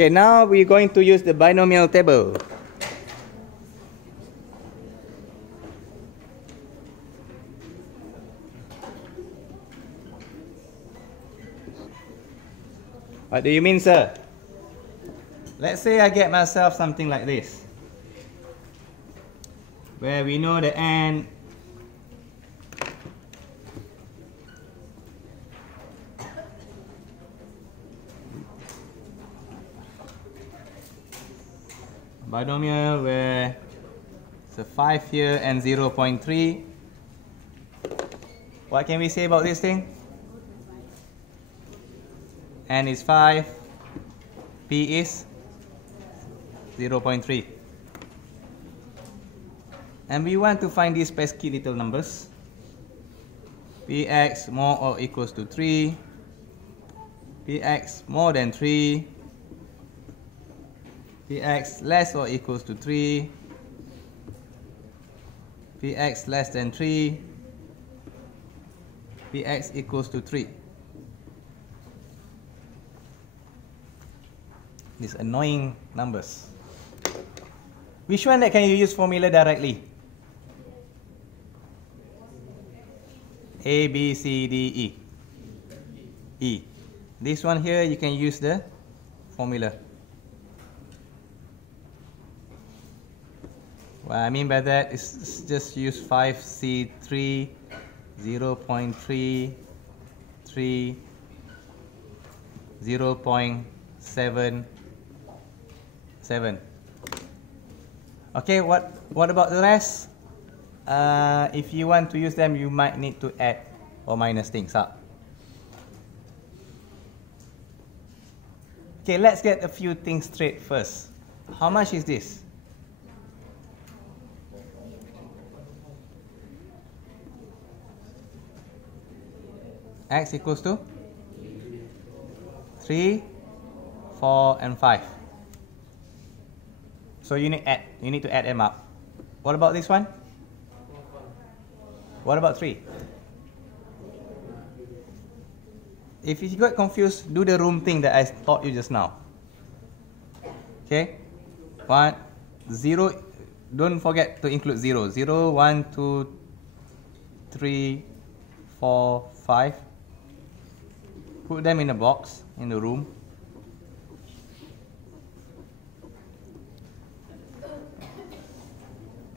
Okay, now we're going to use the binomial table. What do you mean, sir? Let's say I get myself something like this, where we know the n binomial where it's a 5 here and 0.3. What can we say about this thing? N is 5, P is 0.3. And we want to find these pesky little numbers. Px more or equals to 3, Px more than 3, Px less or equals to 3, Px less than 3, Px equals to 3. These annoying numbers. Which one that can you use formula directly? A, B, C, D, E. E. This one here you can use the formula. What I mean by that is just use 5C3, 0.3, 3, 0.7, 7. Okay, what about the rest? If you want to use them, you might need to add or minus things up. Okay, let's get a few things straight first. How much is this? X equals to 3, 4, and 5. So you need to add them up. What about this one? What about 3? If you got confused, do the room thing that I taught you just now. Okay? 1, 0. Don't forget to include 0. 0, 1, 2, 3, 4, 5. Put them in a box in the room.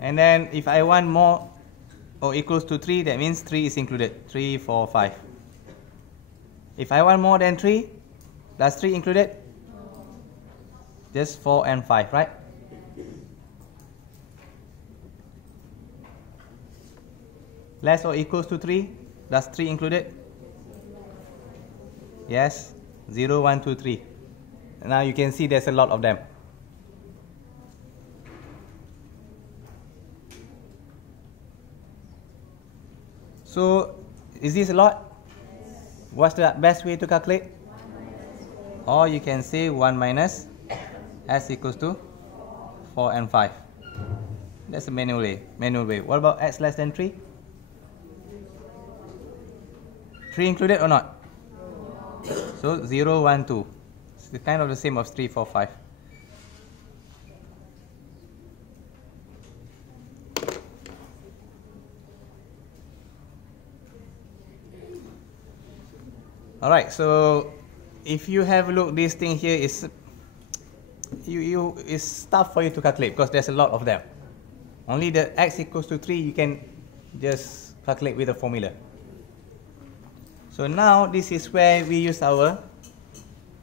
And then if I want more or equals to 3, that means 3 is included. 3, 4, 5. If I want more than 3, does 3 included? Just 4 and 5, right? Less or equals to 3, does 3 included? Yes, 0, 1, 2, 3. Now you can see there's a lot of them. So, is this a lot? What's the best way to calculate? Or you can say 1 minus s equals to 4 and 5. That's a manual way. What about x less than 3? 3 included or not? So 0, 1, 2. It's kind of the same as 3, 4, 5. Alright, so if you have a look, this thing here is it's tough for you to calculate because there's a lot of them. Only the x equals to 3 you can just calculate with the formula. So now this is where we use our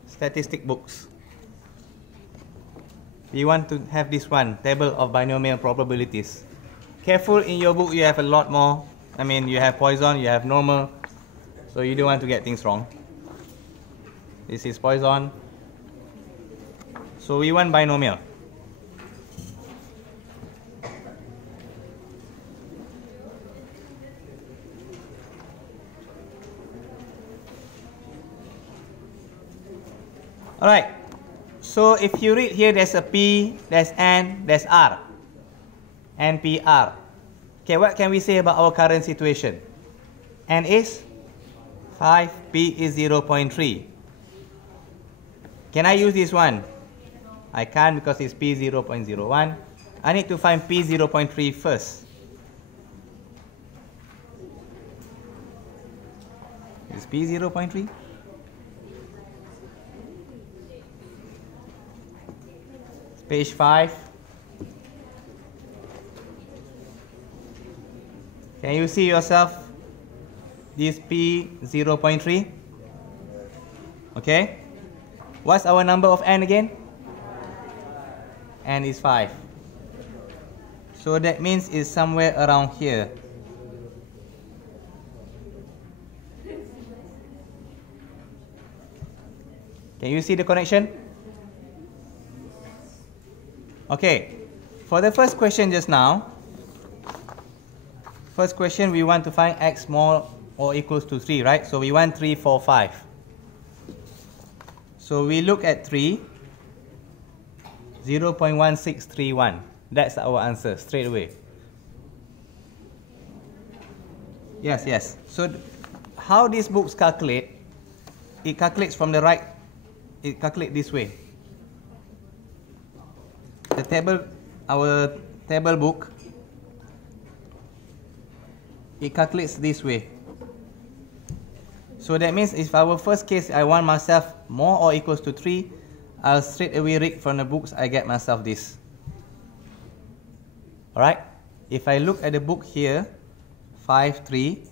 statistic books. We want to have this one, table of binomial probabilities. Careful, in your book you have a lot more. I mean, you have Poisson, you have normal. So you don't want to get things wrong. This is Poisson. So we want binomial. Alright, so if you read here, there's a P, there's N, there's R. NPR. Okay, what can we say about our current situation? N is 5, P is 0.3. Can I use this one? I can't because it's P 0.01. I need to find P 0.3 first. Is P 0.3? Page 5. Can you see yourself this P 0.3? Okay. What's our number of n again? N is 5. So that means it's somewhere around here. Can you see the connection? Okay. For the first question just now, first question we want to find x more or equals to 3, right? So we want 3, 4, 5. So we look at 3, 0.1631. That's our answer straight away. Yes, yes. So how these books calculate, it calculates from the right, it calculates this way. The table, our table book, it calculates this way. So that means if our first case I want myself more or equals to 3, I'll straight away read from the books, I get myself this. Alright? If I look at the book here, 5, 3,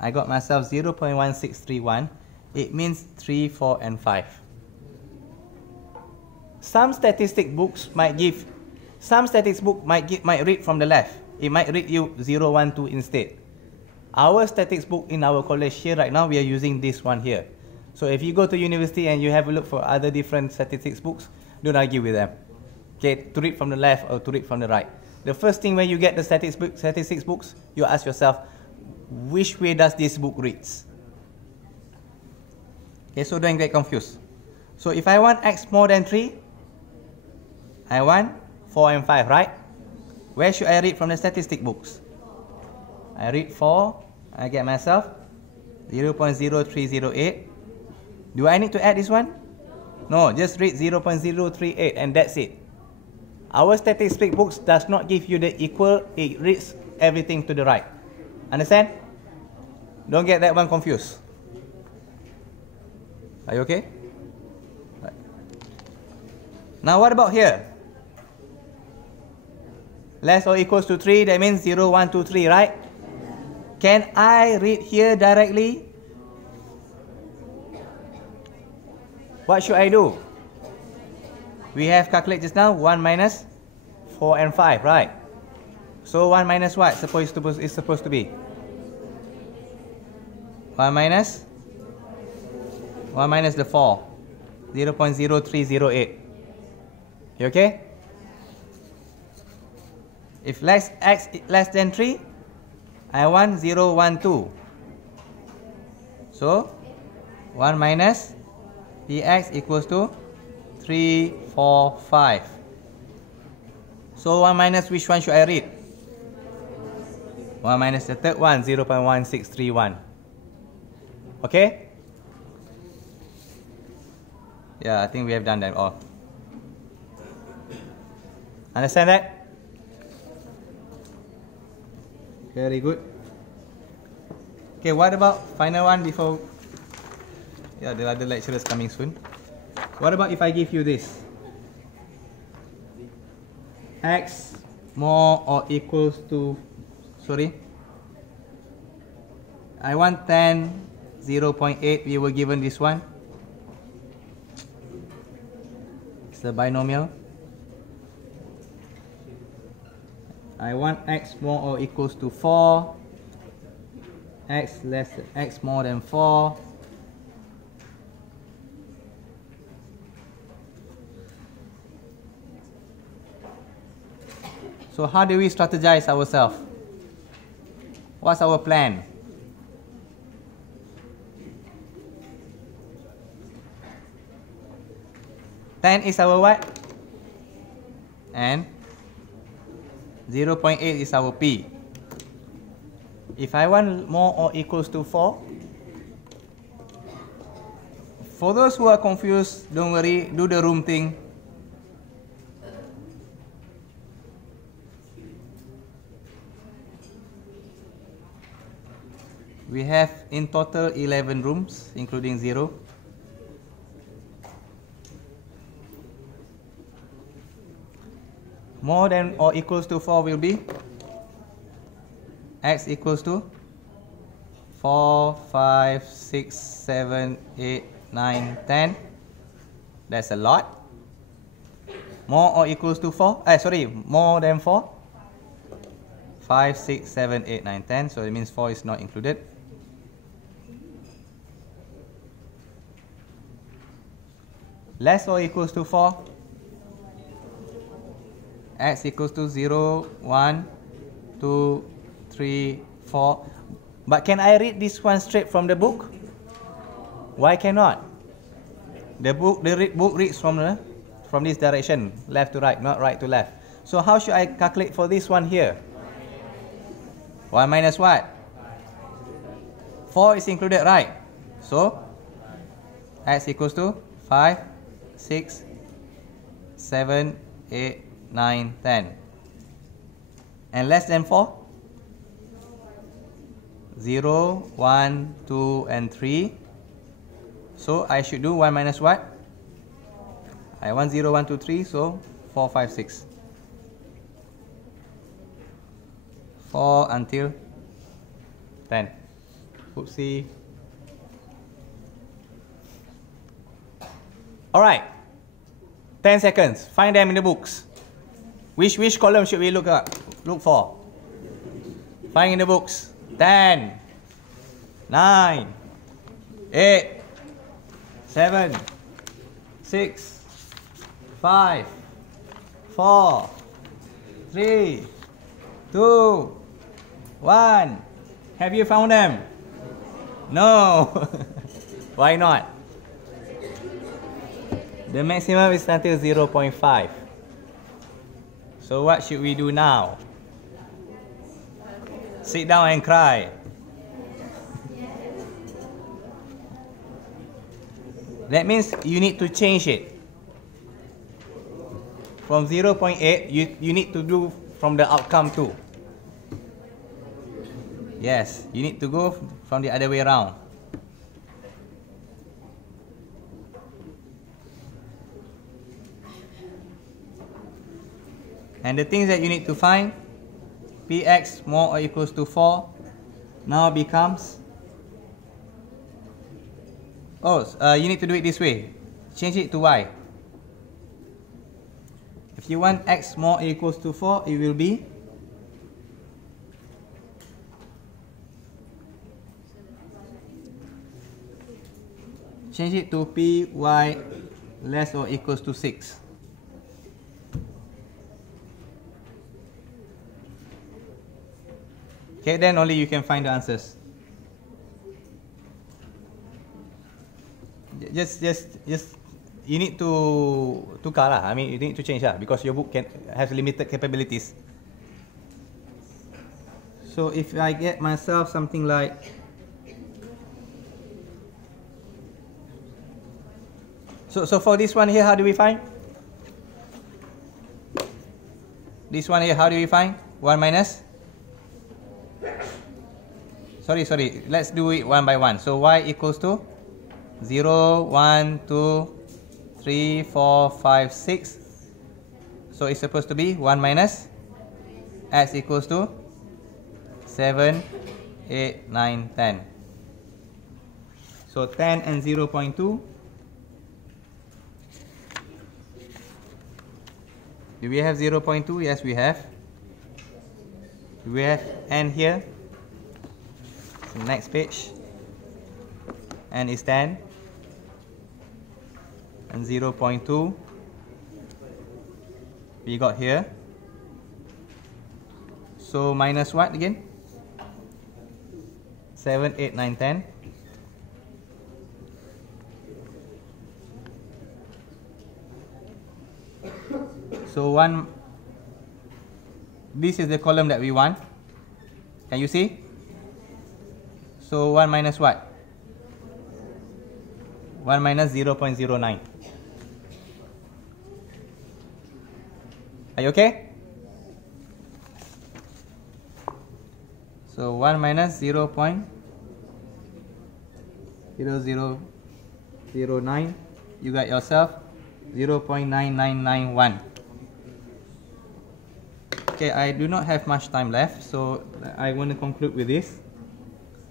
I got myself 0.1631. It means 3, 4, and 5. Some statistic books might give, might read from the left. It might read you 0, 1, 2 instead. Our statistics book in our college here right now, we are using this one here. So if you go to university and you have a look for other different statistics books, don't argue with them. Okay, to read from the left or to read from the right. The first thing when you get the statistics books, you ask yourself, which way does this book reads? Okay, so don't get confused. So if I want x more than 3, I want 4 and 5, right? Where should I read from the statistic books? I read 4, I get myself 0.0308. Do I need to add this one? No, just read 0.038 and that's it. Our statistic books does not give you the equal, it reads everything to the right. Understand? Don't get that one confused. Are you okay? Right. Now what about here? Less or equals to 3, that means 0, 1, 2, 3, right? Can I read here directly? What should I do? We have calculated just now 1 minus 4 and 5, right? So 1 minus what is supposed to be? 1 minus the 4, 0.0308. You okay? If x less than 3, I want 0, 1, 2. So 1 minus px equals to 3, 4, 5. So 1 minus which one should I read? 1 minus the third one, 0.1631. Okay? Yeah, I think we have done that all. Understand that? Very good. Okay, what about final one before? Yeah, the other lecturers coming soon. What about if I give you this? X more or equals to, sorry, I want 10, 0.8, we were given this one. It's a binomial. I want x more or equals to 4, x more than 4. So how do we strategize ourselves? What's our plan? Ten is our what? And 0.8 is our P. If I want more or equals to 4, for those who are confused, don't worry, do the room thing. We have in total 11 rooms, including 0. More than or equals to 4 will be x equals to 4, 5, 6, 7, 8, 9, 10. That's a lot. More or equals to 4? More than 4? 5, 6, 7, 8, 9, 10. So it means 4 is not included. Less or equals to 4? X equals to 0, 1, 2, 3, 4. But can I read this one straight from the book? Why cannot? The book reads from this direction, left to right, not right to left. So how should I calculate for this one here? 1 minus what? 4 is included, right? So x equals to 5, 6, 7, 8, 9, 10. And less than 4? 0, 1, 2, and 3. So I should do 1 minus what? I want 0, 1, 2, 3, so 4, 5, 6. 4 until 10. Oopsie. Alright. 10 seconds. Find them in the books. Which column should we look for? Find in the books. 10, 9, 8, 7, 6, 5, 4, 3, 2, 1. Have you found them? No. Why not? The maximum is until 0.5. So what should we do now? Sit down and cry. That means you need to change it. From 0.8, you need to do from the outcome too. Yes, you need to go from the other way around. And the things that you need to find, px more or equals to 4, now becomes, you need to do it this way. Change it to y. If you want x more or equals to 4, it will be change it to py less or equals to 6. Okay, then only you can find the answers. Just you need to tukar lah. I mean, you need to change lah because your book has limited capabilities. So if I get myself something like so for this one here, how do we find? This one here, how do we find? 1 minus? Sorry, let's do it one by one. So y equals to 0, 1, 2, 3, 4, 5, 6. So it's supposed to be 1 minus x equals to 7, 8, 9, 10. So 10 and 0.2. Do we have 0.2? Yes, we have. Do we have n here? So next page. N is 10. And 0.2. We got here. So minus what again? 7, 8, 9, 10. So this is the column that we want. Can you see? So 1 minus what? 1 minus 0.09. Are you okay? So 1 minus 0.09. 0.0009, you got yourself 0.9991. Okay, I do not have much time left, so I want to conclude with this.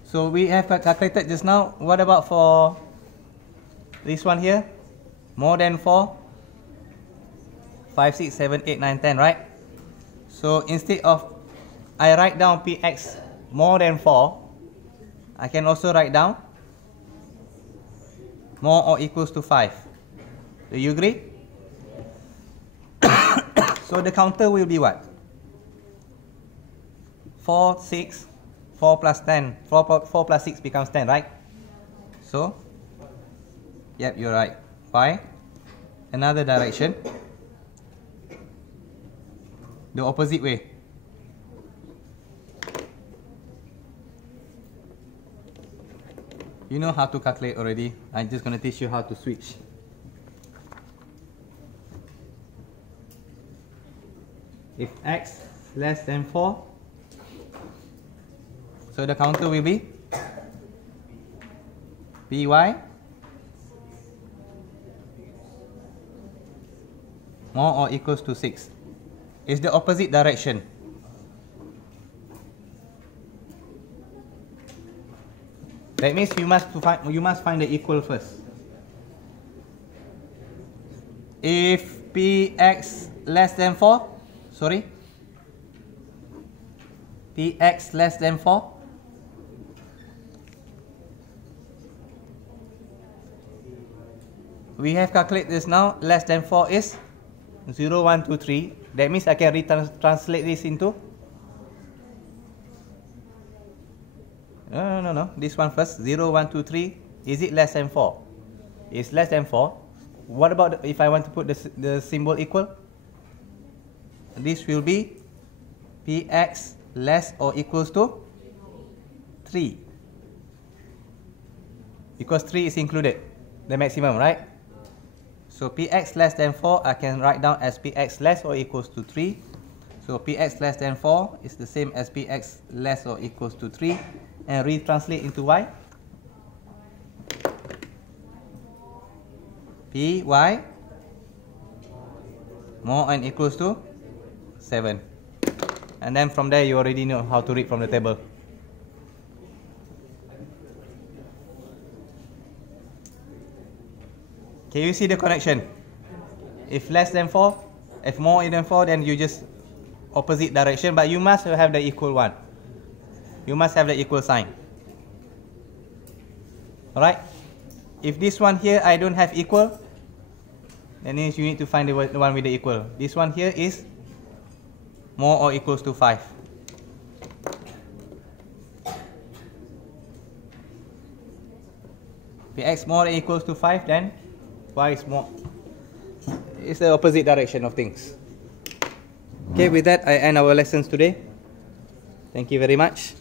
So we have calculated just now. What about for this one here? More than 4? 5, 6, 7, 8, 9, 10, right? So instead of I write down Px more than 4, I can also write down more or equals to 5. Do you agree? So the counter will be what? 4, 6, 4 plus 10. 4 plus 6 becomes 10, right? So, yep, you're right. By another direction, the opposite way. You know how to calculate already. I'm just going to teach you how to switch. If x less than 4, so the counter will be Py more or equals to 6. It's the opposite direction. That means you must find the equal first. If Px less than 4, sorry, Px less than 4, we have calculated this now. Less than 4 is 0, 1, 2, 3. That means I can translate this into no. This one first. 0, 1, 2, 3. Is it less than 4? It's less than 4. What about if I want to put the symbol equal? This will be Px less or equals to 3. Because 3 is included, the maximum, right? So Px less than 4, I can write down as Px less or equals to 3. So Px less than 4 is the same as Px less or equals to 3. And retranslate into y. Py more and equals to 7. And then from there you already know how to read from the table. Can you see the connection? If less than 4, if more than 4, then you just opposite direction, but you must have the equal one. You must have the equal sign. Alright? If this one here I don't have equal, then means you need to find the one with the equal. This one here is more or equals to 5. Px more or equals to 5, then y is more. It's the opposite direction of things. Okay, with that I end our lessons today. Thank you very much.